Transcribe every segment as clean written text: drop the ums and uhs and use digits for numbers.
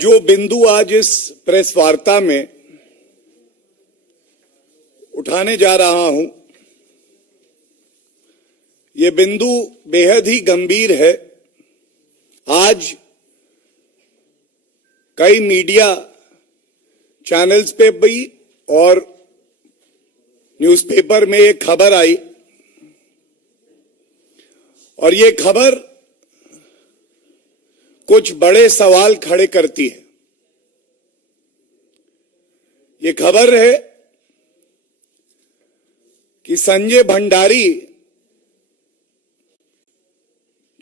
जो बिंदु आज इस प्रेस वार्ता में उठाने जा रहा हूं, ये बिंदु बेहद ही गंभीर है। आज कई मीडिया चैनल्स पे भी और न्यूज़पेपर में एक खबर आई और ये खबर कुछ बड़े सवाल खड़े करती है। ये खबर है कि संजय भंडारी,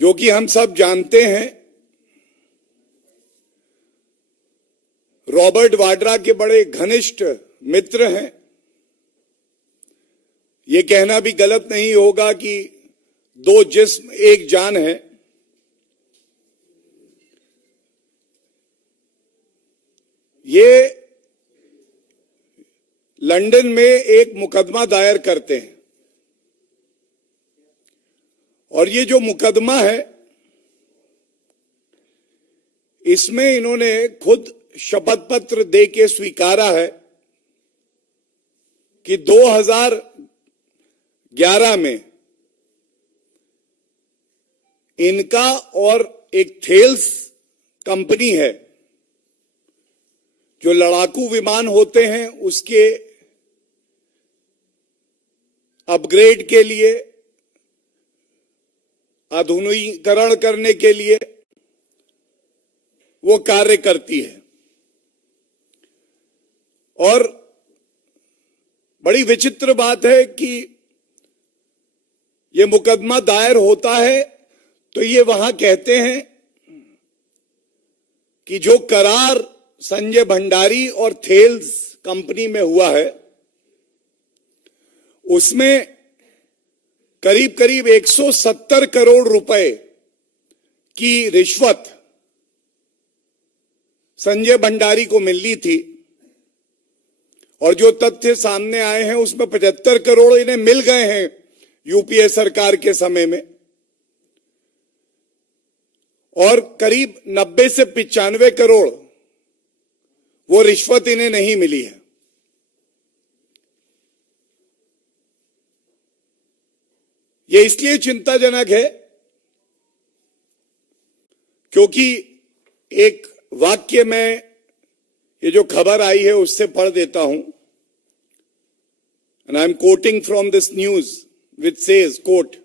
जो कि हम सब जानते हैं रॉबर्ट वाड्रा के बड़े घनिष्ठ मित्र हैं, ये कहना भी गलत नहीं होगा कि दो जिस्म एक जान है। ये लंदन में एक मुकदमा दायर करते हैं और ये जो मुकदमा है इसमें इन्होंने खुद शपथ पत्र दे के स्वीकारा है कि 2011 में इनका और एक थेल्स कंपनी है जो लड़ाकू विमान होते हैं उसके अपग्रेड के लिए, आधुनिकीकरण करने के लिए वो कार्य करती है। और बड़ी विचित्र बात है कि ये मुकदमा दायर होता है तो ये वहां कहते हैं कि जो करार संजय भंडारी और थेल्स कंपनी में हुआ है उसमें करीब करीब 170 करोड़ रुपए की रिश्वत संजय भंडारी को मिलनी थी और जो तथ्य सामने आए हैं उसमें 75 करोड़ इन्हें मिल गए हैं यूपीए सरकार के समय में और करीब 90 से 95 करोड़ वो रिश्वत इन्हें नहीं मिली है। ये इसलिए चिंताजनक है क्योंकि एक वाक्य में ये जो खबर आई है उससे पढ़ देता हूं, and I am quoting from this news which says, quote,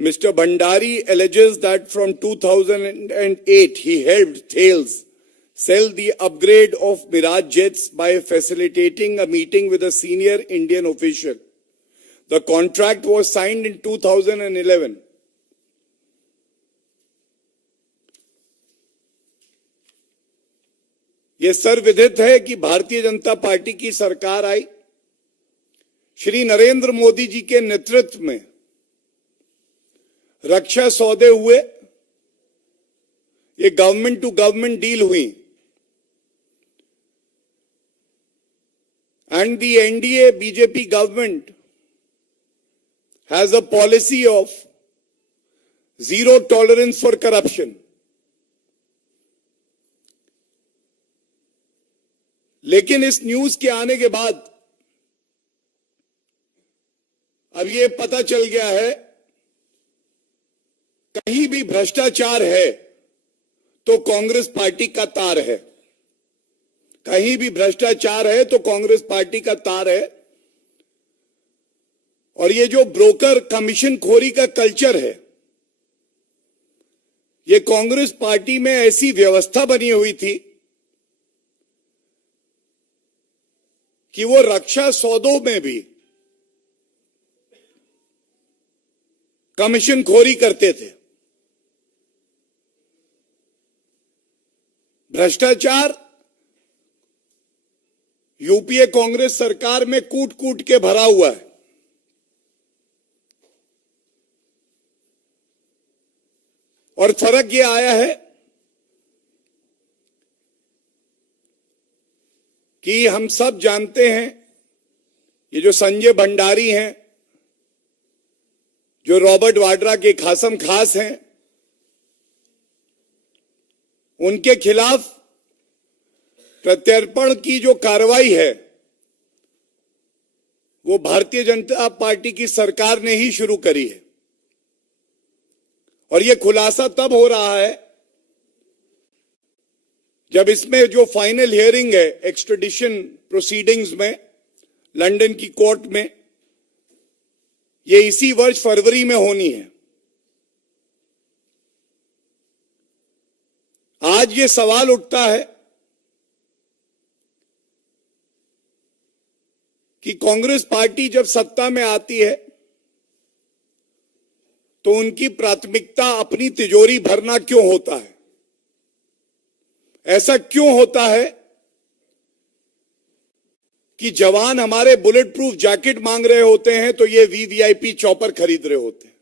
Mr. Bhandari alleges that from 2008 he helped Thales sell the upgrade of Mirage jets by facilitating a meeting with a senior Indian official. The contract was signed in 2011. ये सर्वविदित है कि Bharatiya Janata party की सरकार आई, श्री नरेंद्र मोदी जी के नेतृत्व में रक्षा सौदे हुए, ये गवर्नमेंट टू गवर्नमेंट डील हुई and the NDA BJP government has a policy of zero tolerance for corruption. लेकिन इस न्यूज के आने के बाद अब ये पता चल गया है कहीं भी भ्रष्टाचार है तो कांग्रेस पार्टी का तार है, कहीं भी भ्रष्टाचार है तो कांग्रेस पार्टी का तार है। और ये जो ब्रोकर कमीशन खोरी का कल्चर है, ये कांग्रेस पार्टी में ऐसी व्यवस्था बनी हुई थी कि वो रक्षा सौदों में भी कमीशन खोरी करते थे। भ्रष्टाचार यूपीए कांग्रेस सरकार में कूट कूट के भरा हुआ है। और फर्क ये आया है कि हम सब जानते हैं ये जो संजय भंडारी हैं, जो रॉबर्ट वाड्रा के खासम खास हैं, उनके खिलाफ प्रत्यर्पण की जो कार्रवाई है वो भारतीय जनता पार्टी की सरकार ने ही शुरू करी है। और यह खुलासा तब हो रहा है जब इसमें जो फाइनल हियरिंग है एक्स्ट्रेडिशन प्रोसीडिंग्स में लंदन की कोर्ट में, ये इसी वर्ष फरवरी में होनी है। आज ये सवाल उठता है कि कांग्रेस पार्टी जब सत्ता में आती है तो उनकी प्राथमिकता अपनी तिजोरी भरना क्यों होता है? ऐसा क्यों होता है कि जवान हमारे बुलेट प्रूफ जैकेट मांग रहे होते हैं तो ये वीवीआईपी चॉपर खरीद रहे होते हैं?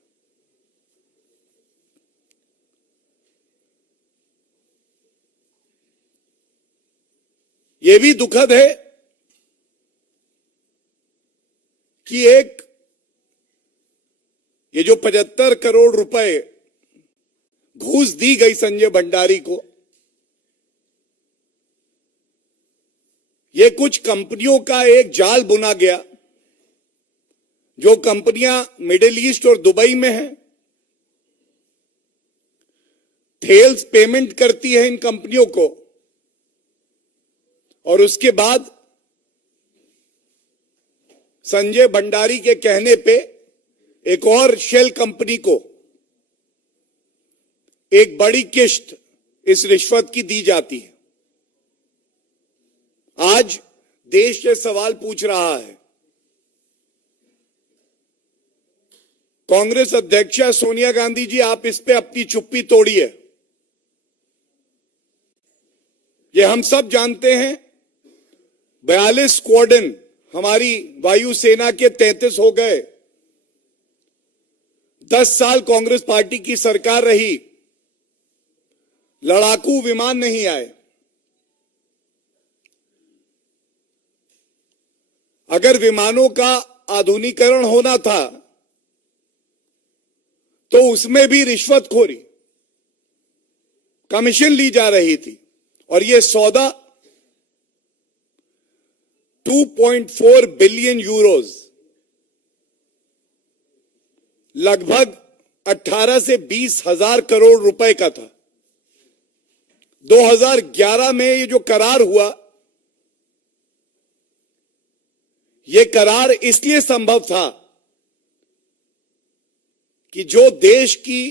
यह भी दुखद है कि ये जो 75 करोड़ रुपए घूस दी गई संजय भंडारी को, ये कुछ कंपनियों का एक जाल बुना गया, जो कंपनियां मिडिल ईस्ट और दुबई में हैं। थेल्स पेमेंट करती है इन कंपनियों को और उसके बाद संजय भंडारी के कहने पे एक और शेल कंपनी को एक बड़ी किश्त इस रिश्वत की दी जाती है। आज देश ये सवाल पूछ रहा है, कांग्रेस अध्यक्षा सोनिया गांधी जी, आप इस पे अपनी चुप्पी तोड़िए। ये हम सब जानते हैं 42 स्क्वाड्रन हमारी वायुसेना के 33 हो गए। 10 साल कांग्रेस पार्टी की सरकार रही, लड़ाकू विमान नहीं आए। अगर विमानों का आधुनिकीकरण होना था तो उसमें भी रिश्वतखोरी, कमीशन ली जा रही थी। और यह सौदा 2.4 बिलियन यूरोज, लगभग 18 से 20 हजार करोड़ रुपए का था। 2011 में ये जो करार हुआ, ये करार इसलिए संभव था कि जो देश की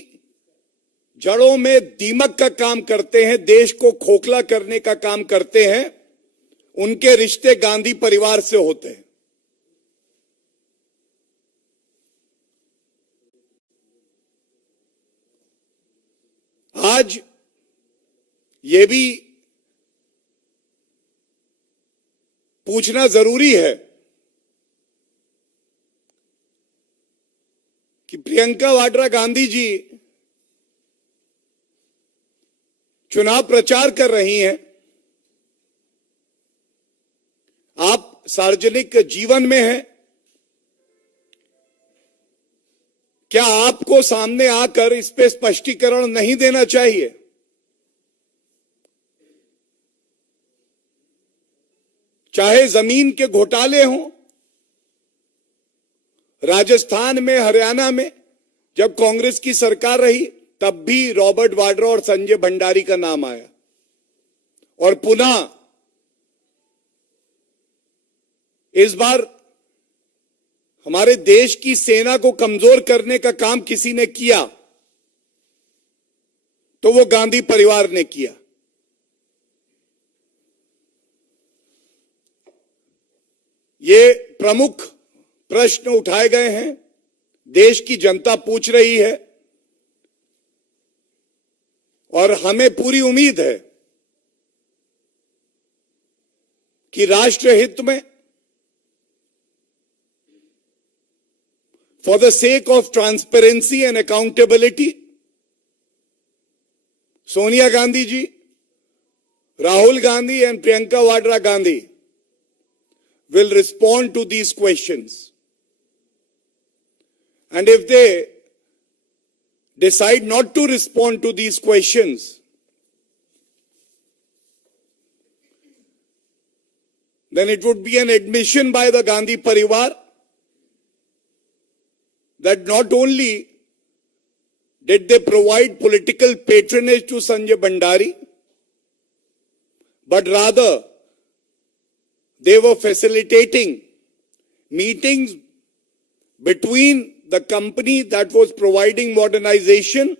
जड़ों में दीमक का काम करते हैं, देश को खोखला करने का काम करते हैं, उनके रिश्ते गांधी परिवार से होते हैं। आज ये भी पूछना जरूरी है कि प्रियंका वाड्रा गांधी जी चुनाव प्रचार कर रही हैं, आप सार्वजनिक जीवन में हैं, क्या आपको सामने आकर इस पे स्पष्टीकरण नहीं देना चाहिए? चाहे जमीन के घोटाले हों, राजस्थान में, हरियाणा में जब कांग्रेस की सरकार रही तब भी रॉबर्ट वाड्रा और संजय भंडारी का नाम आया। और पुनः इस बार हमारे देश की सेना को कमजोर करने का काम किसी ने किया तो वो गांधी परिवार ने किया। ये प्रमुख प्रश्न उठाए गए हैं, देश की जनता पूछ रही है और हमें पूरी उम्मीद है कि राष्ट्र हित में, for the sake of transparency and accountability, Sonia Gandhi ji, Rahul Gandhi and Priyanka Vadra Gandhi will respond to these questions. And if they decide not to respond to these questions, then it would be an admission by the Gandhi Parivar that not only did they provide political patronage to Sanjay Bhandari, but rather they were facilitating meetings between the company that was providing modernization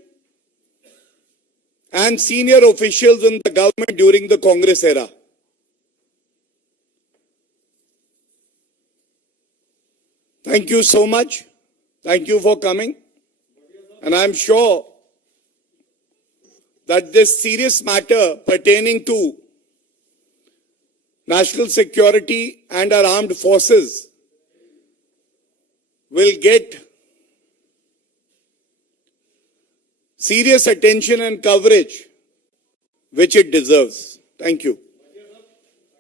and senior officials in the government during the Congress era. Thank you so much. Thank you for coming. And I'm sure that this serious matter pertaining to national security and our armed forces will get serious attention and coverage which it deserves. Thank you.